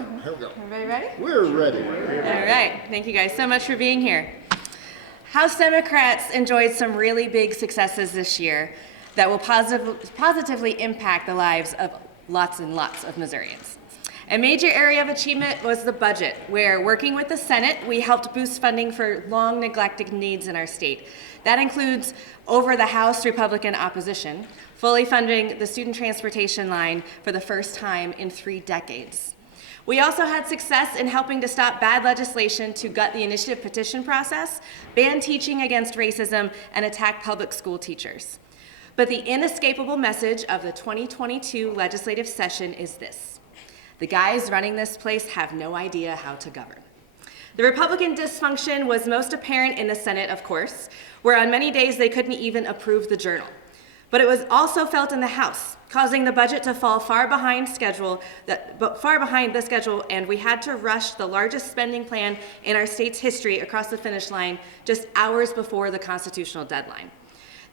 Here we go. Everybody ready? We're ready. All right. Thank you guys so much for being here. House Democrats enjoyed some really big successes this year that will positively impact the lives of lots and lots of Missourians. A major area of achievement was the budget, where working with the Senate, we helped boost funding for long neglected needs in our state. That includes, over the House Republican opposition, fully funding the student transportation line for the first time in 3 decades. We also had success in helping to stop bad legislation to gut the initiative petition process, ban teaching against racism, and attack public school teachers. But the inescapable message of the 2022 legislative session is this: the guys running this place have no idea how to govern. The Republican dysfunction was most apparent in the Senate, of course, where on many days they couldn't even approve the journal. But it was also felt in the House, causing the budget to fall far behind the schedule, and we had to rush the largest spending plan in our state's history across the finish line just hours before the constitutional deadline.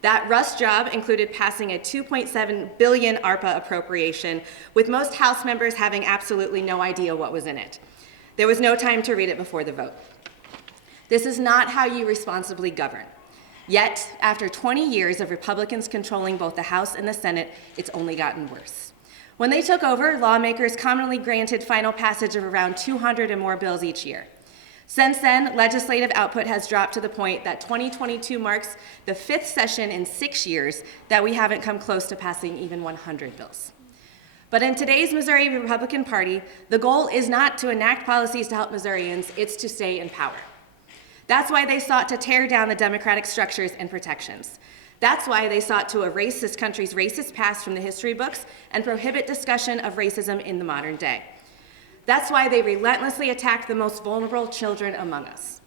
That rush job included passing a $2.7 billion ARPA appropriation, with most House members having absolutely no idea what was in it. There was no time to read it before the vote. This is not how you responsibly govern. Yet, after 20 years of Republicans controlling both the House and the Senate, it's only gotten worse. When they took over, lawmakers commonly granted final passage of around 200 and more bills each year. Since then, legislative output has dropped to the point that 2022 marks the 5th session in 6 years that we haven't come close to passing even 100 bills. But in today's Missouri Republican Party, the goal is not to enact policies to help Missourians, it's to stay in power. That's why they sought to tear down the democratic structures and protections. That's why they sought to erase this country's racist past from the history books and prohibit discussion of racism in the modern day. That's why they relentlessly attacked the most vulnerable children among us.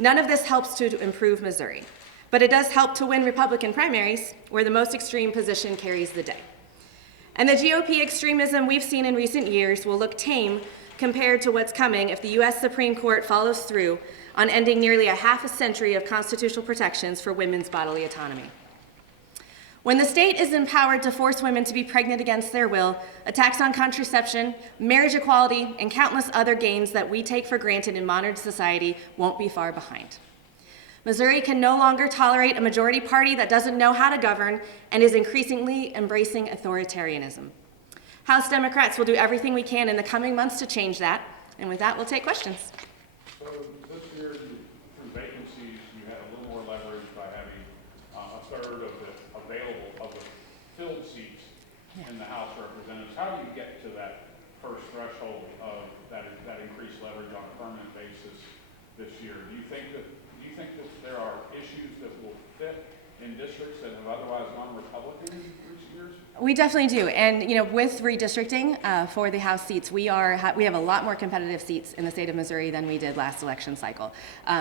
None of this helps to improve Missouri, but it does help to win Republican primaries, where the most extreme position carries the day. And the GOP extremism we've seen in recent years will look tame compared to what's coming if the U.S. Supreme Court follows through on ending nearly a half a century of constitutional protections for women's bodily autonomy. When the state is empowered to force women to be pregnant against their will, attacks on contraception, marriage equality, and countless other gains that we take for granted in modern society won't be far behind. Missouri can no longer tolerate a majority party that doesn't know how to govern and is increasingly embracing authoritarianism. House Democrats will do everything we can in the coming months to change that, and with that, we'll take questions. So this year, through vacancies, you had a little more leverage by having a third of the available of the filled seats in the House of Representatives. How do you get to that first threshold of that increased leverage on a permanent basis this year? Do you think that there are issues that will fit in districts that have otherwise gone Republican in recent years? We definitely do, and with redistricting for the House seats, we have a lot more competitive seats in the state of Missouri than we did last election cycle.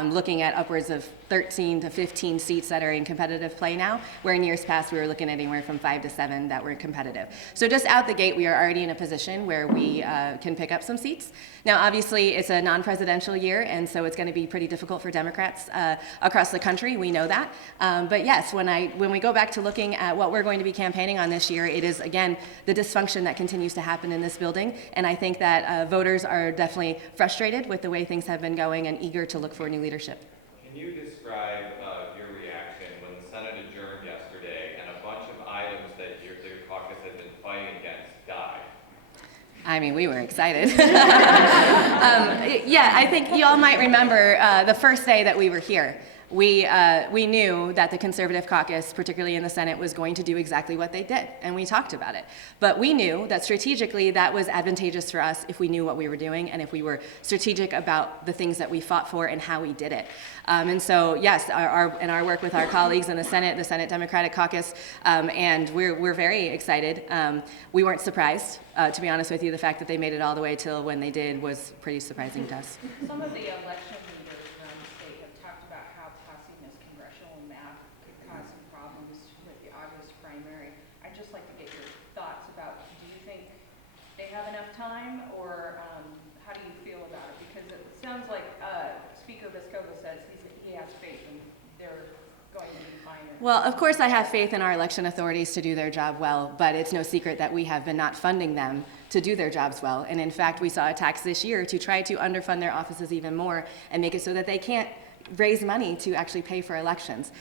Looking at upwards of 13 to 15 seats that are in competitive play now, where in years past we were looking at anywhere from 5 to 7 that were competitive. So just out the gate, we are already in a position where we can pick up some seats. Now, obviously, it's a non-presidential year, and so it's going to be pretty difficult for Democrats across the country. We know that. But yes, when we go back to looking at what we're going to be campaigning on this year, it is, again, the dysfunction that continues to happen in this building. And I think that voters are definitely frustrated with the way things have been going and eager to look for new leadership. Can you describe your reaction when the Senate adjourned yesterday and a bunch of items that your caucus had been fighting against died? I mean, we were excited. Yeah, I think you all might remember the first day that we were here. We knew that the conservative caucus, particularly in the Senate, was going to do exactly what they did, and we talked about it. But we knew that strategically that was advantageous for us if we knew what we were doing and if we were strategic about the things that we fought for and how we did it. And so, yes, our work with our colleagues in the Senate Democratic Caucus, and we're very excited. We weren't surprised, to be honest with you. The fact that they made it all the way till when they did was pretty surprising to us. Some of the election leaders around the state have talked about how passing this congressional map could cause some problems with the August primary. I'd just like to get your thoughts about, do you think they have enough time, or how do you feel about it? Because it sounds like Speaker Vescova says he has faith and they're going to be fine. Well, of course I have faith in our election authorities to do their job well, but it's no secret that we have been not funding them to do their jobs well. And in fact, we saw attacks this year to try to underfund their offices even more and make it so that they can't raise money to actually pay for elections.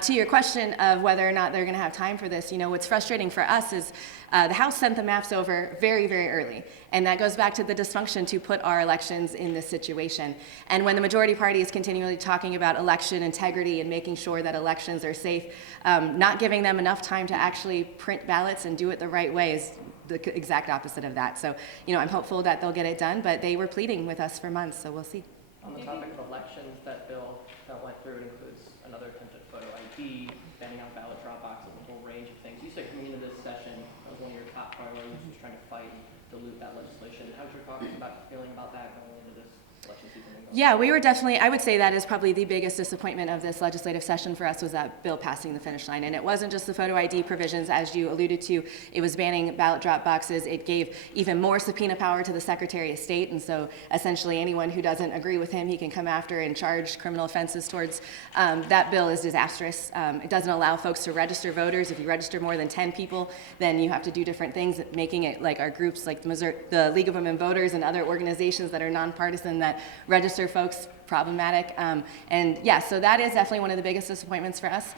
To your question of whether or not they're going to have time for this, what's frustrating for us is the House sent the maps over very, very early. And that goes back to the dysfunction to put our elections in this situation. And when the majority party is continually talking about election integrity and making sure that elections are safe, not giving them enough time to actually print ballots and do it the right way is the exact opposite of that. So, I'm hopeful that they'll get it done, but they were pleading with us for months, so we'll see. On the topic of elections, that bill that went through, it includes another attempted photo ID, banning out ballot drop boxes, a whole range of things. You said coming into this session, that was one of your top priorities, was trying to fight and dilute that legislation. How's your caucus feeling about that going into this election season? Yeah, we were definitely, I would say that is probably the biggest disappointment of this legislative session for us was that bill passing the finish line. And it wasn't just the photo ID provisions, as you alluded to. It was banning ballot drop boxes. It gave even more subpoena power to the Secretary of State. And so essentially anyone who doesn't agree with him, he can come after and charge criminal offenses towards. That bill is disastrous. It doesn't allow folks to register voters. If you register more than 10 people, then you have to do different things, making it like our groups like the League of Women Voters and other organizations that are nonpartisan that register folks problematic. And yeah, so that is definitely one of the biggest disappointments for us.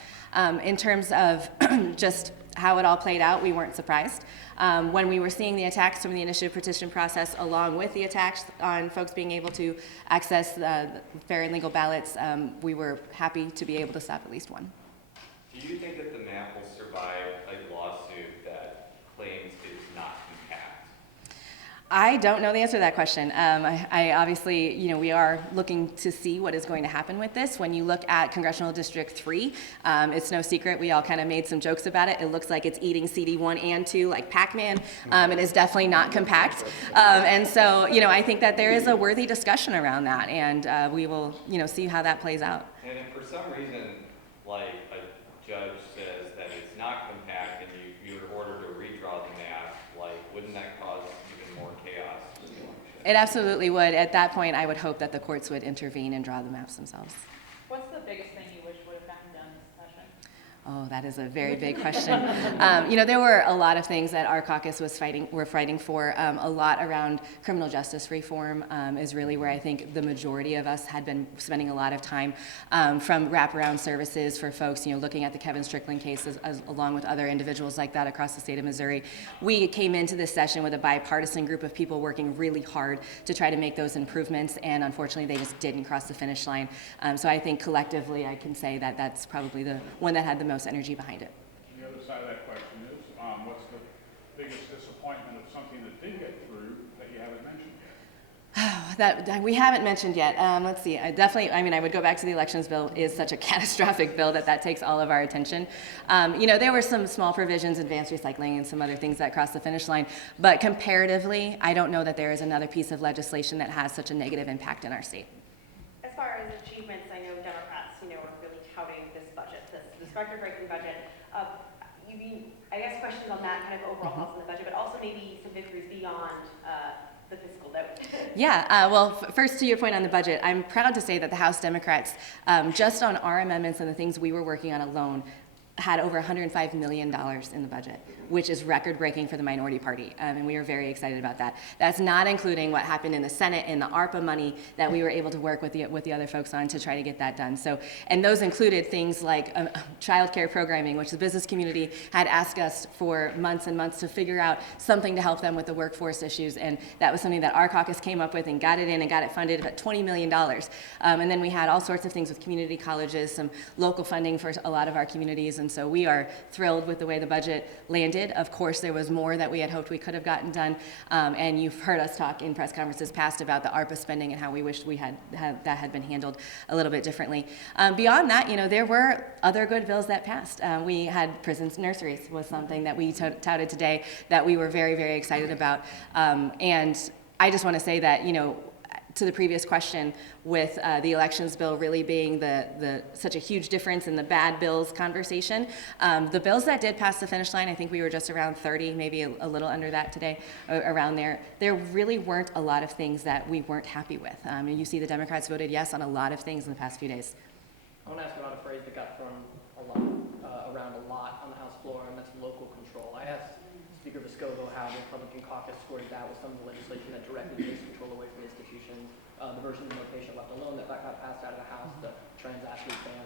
In terms of just how it all played out, we weren't surprised. When we were seeing the attacks from the initiative petition process, along with the attacks on folks being able to access fair and legal ballots, we were happy to be able to stop at least one. Do you think that the map will survive a lawsuit that claims it is not compact? I don't know the answer to that question. I obviously, we are looking to see what is going to happen with this. When you look at Congressional District 3, it's no secret, we all kind of made some jokes about it. It looks like it's eating CD1 and 2 like Pac-Man. It is definitely not compact. And so, I think that there is a worthy discussion around that, and we will, see how that plays out. And if for some reason, like a judge says that it's not compact and you're ordered to redraw the map, wouldn't that cause even more chaos in the election? It absolutely would. At that point, I would hope that the courts would intervene and draw the maps themselves. What's the biggest thing you wish would have gotten done this session? Oh, that is a very big question. There were a lot of things that our caucus were fighting for. A lot around criminal justice reform is really where I think the majority of us had been spending a lot of time, from wraparound services for folks, looking at the Kevin Strickland case along with other individuals like that across the state of Missouri. We came into this session with a bipartisan group of people working really hard to try to make those improvements, and unfortunately they just didn't cross the finish line. So I think collectively I can say that that's probably the one that had the most energy behind it. The other side of that question is, what's the biggest disappointment of something that did get through that you haven't mentioned yet? That we haven't mentioned yet. Let's see. I would go back to the elections bill. Is such a catastrophic bill that takes all of our attention. There were some small provisions, advanced recycling, and some other things that crossed the finish line. But comparatively, I don't know that there is another piece of legislation that has such a negative impact in our state. As far as achievements, I know Democrats, are really touting this budget, this record-breaking budget. I guess questions on that kind of overall health in the budget, but also maybe some victories beyond the fiscal note. Yeah, first to your point on the budget, I'm proud to say that the House Democrats, just on our amendments and the things we were working on alone, had over $105 million in the budget, which is record-breaking for the minority party, and we are very excited about that. That's not including what happened in the Senate and the ARPA money that we were able to work with the other folks on to try to get that done. So, and those included things like childcare programming, which the business community had asked us for months and months to figure out something to help them with the workforce issues, and that was something that our caucus came up with and got it in and got it funded about $20 million. And then we had all sorts of things with community colleges, some local funding for a lot of our communities, and so we are thrilled with the way the budget landed. Of course, there was more that we had hoped we could have gotten done, and you've heard us talk in press conferences past about the ARPA spending and how we wished that had been handled a little bit differently. Beyond that, there were other good bills that passed. We had prisons nurseries was something that we touted today that we were very, very excited about, and I just want to say that, to the previous question, with the elections bill really being such a huge difference in the bad bills conversation, the bills that did pass the finish line, I think we were just around 30, maybe a little under that today, around there. There really weren't a lot of things that we weren't happy with. And you see the Democrats voted yes on a lot of things in the past few days. I want to ask about a phrase that got thrown around a lot on the House floor, and that's local control. I asked Speaker Vescovo how the Republican caucus squared that with some of the legislation that directed police control away from institutions. The version of No Patient Left Alone that got passed out of the House, the trans athlete ban.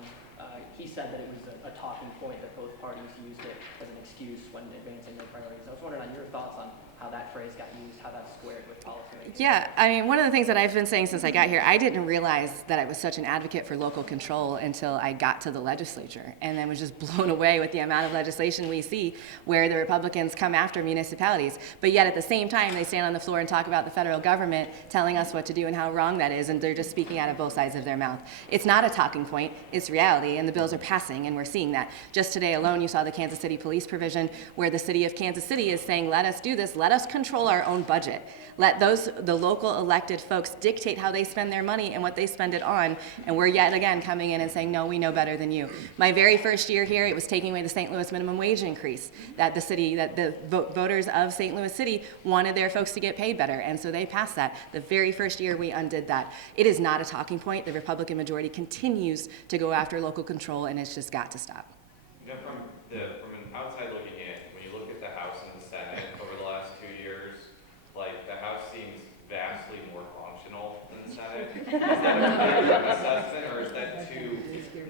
He said that it was a talking point, that both parties used it as an excuse when advancing their priorities. I was wondering on your thoughts on how that phrase got used, how that's squared with policymaking. Yeah, I mean, one of the things that I've been saying since I got here, I didn't realize that I was such an advocate for local control until I got to the legislature, and then was just blown away with the amount of legislation we see where the Republicans come after municipalities. But yet at the same time, they stand on the floor and talk about the federal government telling us what to do and how wrong that is, and they're just speaking out of both sides of their mouth. It's not a talking point, it's reality, and the bills are passing, and we're seeing that. Just today alone, you saw the Kansas City police provision where the city of Kansas City is saying, let us do this, let us control our own budget. Let the local elected folks dictate how they spend their money and what they spend it on, and we're yet again coming in and saying, no, we know better than you. My very first year here, it was taking away the St. Louis minimum wage increase that the voters of St. Louis City wanted their folks to get paid better, and so they passed that. The very first year we undid that. It is not a talking point. The Republican majority continues to go after local control, and it's just got to stop. You know, from an outside looking in, when you look at the House and the Senate over the last 2 years, like, the House seems vastly more functional than the Senate. Is that a fair assessment, or is that too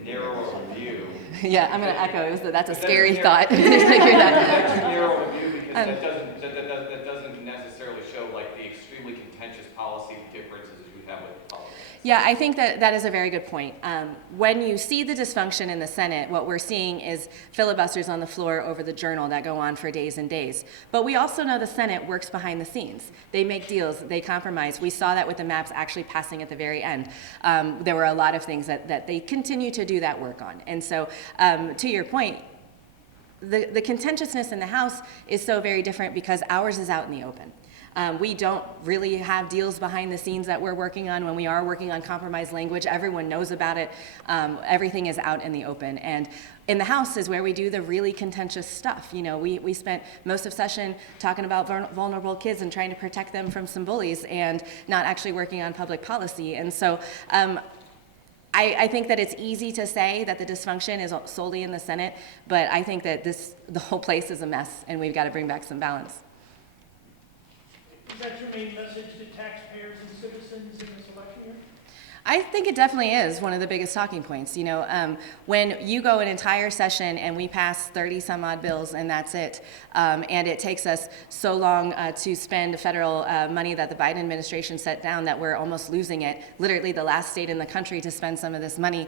narrow a view? Yeah, I'm going to echo. That's a But scary that's thought. narrow- Just to hear that. That's too narrow a view, because that doesn't necessarily show, like, the extremely contentious policy differences we have with politics. Yeah, I think that is a very good point. When you see the dysfunction in the Senate, what we're seeing is filibusters on the floor over the journal that go on for days and days. But we also know the Senate works behind the scenes. They make deals, they compromise. We saw that with the maps actually passing at the very end. There were a lot of things that they continue to do that work on. And so, to your point, the contentiousness in the House is so very different because ours is out in the open. We don't really have deals behind the scenes that we're working on. When we are working on compromise language, everyone knows about it. Everything is out in the open. And in the House is where we do the really contentious stuff. You know, we spent most of session talking about vulnerable kids and trying to protect them from some bullies and not actually working on public policy. And so I think that it's easy to say that the dysfunction is solely in the Senate, but I think that the whole place is a mess, and we've got to bring back some balance. Is that your main message to taxpayers and citizens in this election year? I think it definitely is one of the biggest talking points. You know, when you go an entire session and we pass 30 some odd bills and that's it, and it takes us so long to spend federal money that the Biden administration set down that we're almost losing it, literally the last state in the country to spend some of this money.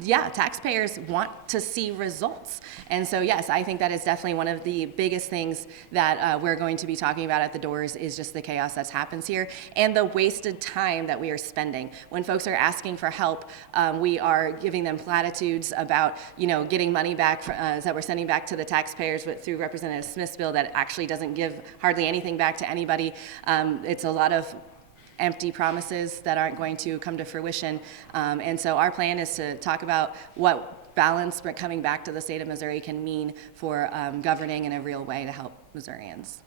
Yeah, taxpayers want to see results. And so yes, I think that is definitely one of the biggest things that we're going to be talking about at the doors is just the chaos that happens here and the wasted time that we are spending. When folks are asking for help, we are giving them platitudes about, you know, getting money back that we're sending back to the taxpayers through Representative Smith's bill that actually doesn't give hardly anything back to anybody. It's a lot of empty promises that aren't going to come to fruition. And so our plan is to talk about what balance coming back to the state of Missouri can mean for governing in a real way to help Missourians.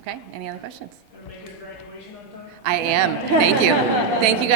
Okay, any other questions? Gonna make your graduation on time? I am. Thank you. Thank you guys.